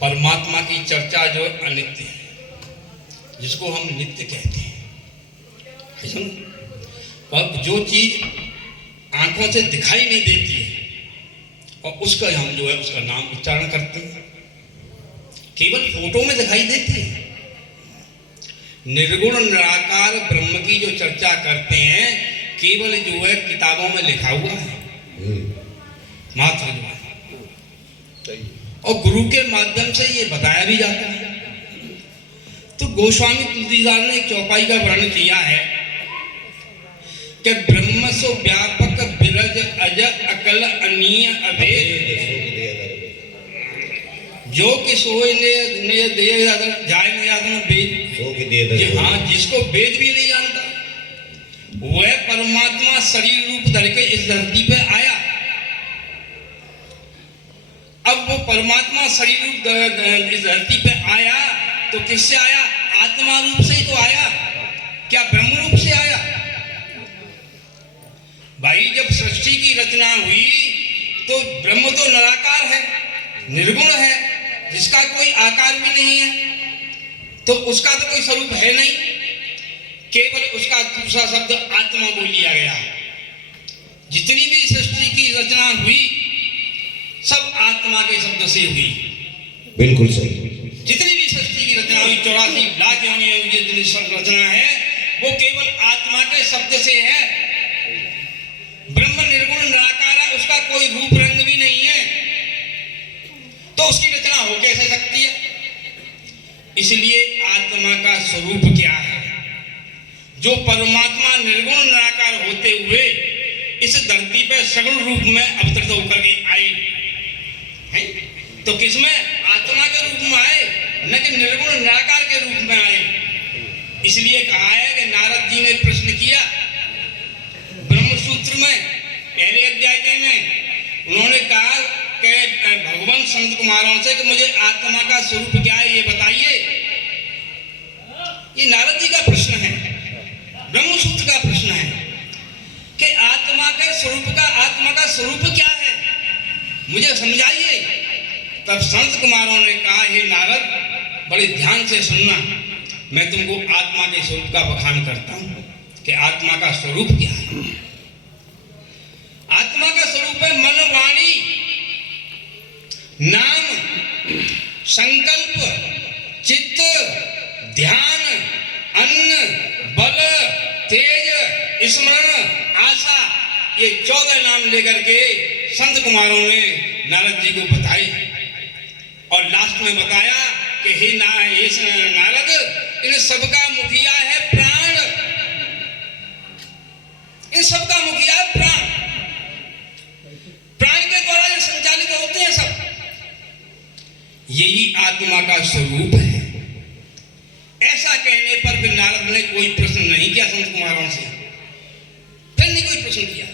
परमात्मा की चर्चा जो अनित्य है, जिसको हम नित्य कहते हैं। पर जो चीज आंखों से दिखाई नहीं देती है और उसका हम जो है उसका नाम उच्चारण करते हैं, केवल फोटो में दिखाई देती है। निर्गुण निराकार ब्रह्म की जो चर्चा करते हैं, केवल जो है किताबों में लिखा हुआ है मात्र जो है, और गुरु के माध्यम से ये बताया भी जाता है। तो गोस्वामी तुलसीदास ने एक चौपाई का वर्णन किया है कि ब्रह्म सो व्यापक विरज अज अकल अनीय अभेद, जो कि सोए ने दे जाए न जाता वेद। हाँ, जिसको वेद भी नहीं जानता वह परमात्मा शरीर रूप धर के इस धरती पे आया। अब वो परमात्मा शरीर रूप इस धरती पे आया तो किससे आया? आत्मा रूप से ही तो आया, क्या ब्रह्म रूप से आया? भाई जब सृष्टि की रचना हुई तो ब्रह्म तो निराकार है, निर्गुण है, जिसका कोई आकार भी नहीं है, तो उसका तो कोई स्वरूप है नहीं, केवल उसका दूसरा शब्द आत्मा बोल लिया गया। जितनी भी सृष्टि की रचना हुई सब आत्मा के शब्द से हुई। बिल्कुल सही। जितनी भी सृष्टि की रचना हुई 84 लाख योनियों की जितनी रचना है वो केवल आत्मा के शब्द से है। ब्रह्म निर्गुण निराकार है, उसका कोई रूप रंग भी नहीं है, तो उसकी रचना हो कैसे सकती है? इसलिए आत्मा का स्वरूप क्या है? जो परमात्मा निर्गुण निराकार होते हुए इस धरती पर सगुण रूप में अवतरित होकर के आए हैं, तो किसमें? आत्मा के रूप में आए, न कि निर्गुण निराकार के रूप में आए। इसलिए कहा है कि नारद जी ने प्रश्न किया ब्रह्म सूत्र में पहले अध्याय में, उन्होंने कहा कि भगवान संत कुमारों से कि मुझे आत्मा का स्वरूप क्या है ये बताइए। ये नारद जी का प्रश्न है, ब्रह्म सूत्र का प्रश्न है कि आत्मा के स्वरूप का, आत्मा का स्वरूप क्या है मुझे समझाइए। तब संत कुमारों ने कहा, हे नारद बड़े ध्यान से सुनना, मैं तुमको आत्मा के स्वरूप का बखान करता हूं कि आत्मा का स्वरूप क्या है। आत्मा का स्वरूप है मन, वाणी, नाम, संकल्प, चित्त, ध्यान, अन्न, बल, तेज, स्मरण, आशा। ये 14 नाम लेकर के संत कुमारों ने नारद जी को बताए और लास्ट में बताया कि हे नारद, इन सबका मुखिया है प्राण, इन सबका मुखिया है प्राण। प्राण के द्वारा ये संचालित होते हैं सब। यही आत्मा का स्वरूप है। ऐसा कहने पर फिर नारद ने कोई प्रश्न नहीं किया संत कुमारों से, फिर नहीं कोई प्रश्न किया,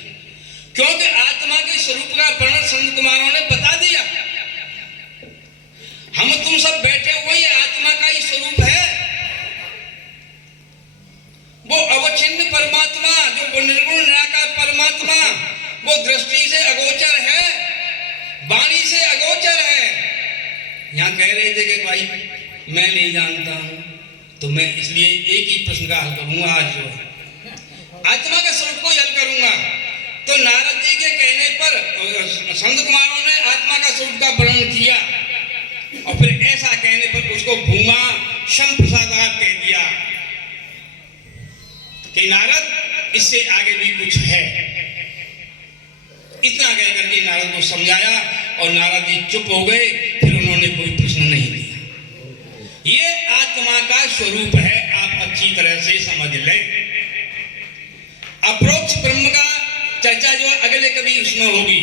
क्योंकि आत्मा के स्वरूप का वर्णन संत कुमारों ने बता दिया। हम तुम सब बैठे हुए ये आत्मा का ही स्वरूप है, वो अवच्छिन्न परमात्मा, जो निर्गुण निराकार परमात्मा, वो दृष्टि से अगोचर है, वाणी से अगोचर है। यहां कह रहे थे कि भाई मैं नहीं जानता हूं, तो मैं इसलिए एक ही प्रश्न का हल करूंगा आज, जो है आत्मा के स्वरूप को हल करूंगा। तो नारद जी के कहने पर संत कुमारों ने आत्मा का स्वरूप का वर्णन किया और फिर ऐसा कहने पर उसको भूमा संप्रसादात कह दिया कि नारद इससे आगे भी कुछ है। इतना कह करके नारद को समझाया और नारद जी चुप हो गए, फिर उन्होंने कोई प्रश्न नहीं किया। ये आत्मा का स्वरूप है, आप अच्छी तरह से समझ लें। अप्रोक्ष ब्रह्म का चर्चा जो अगले कभी उसमें होगी।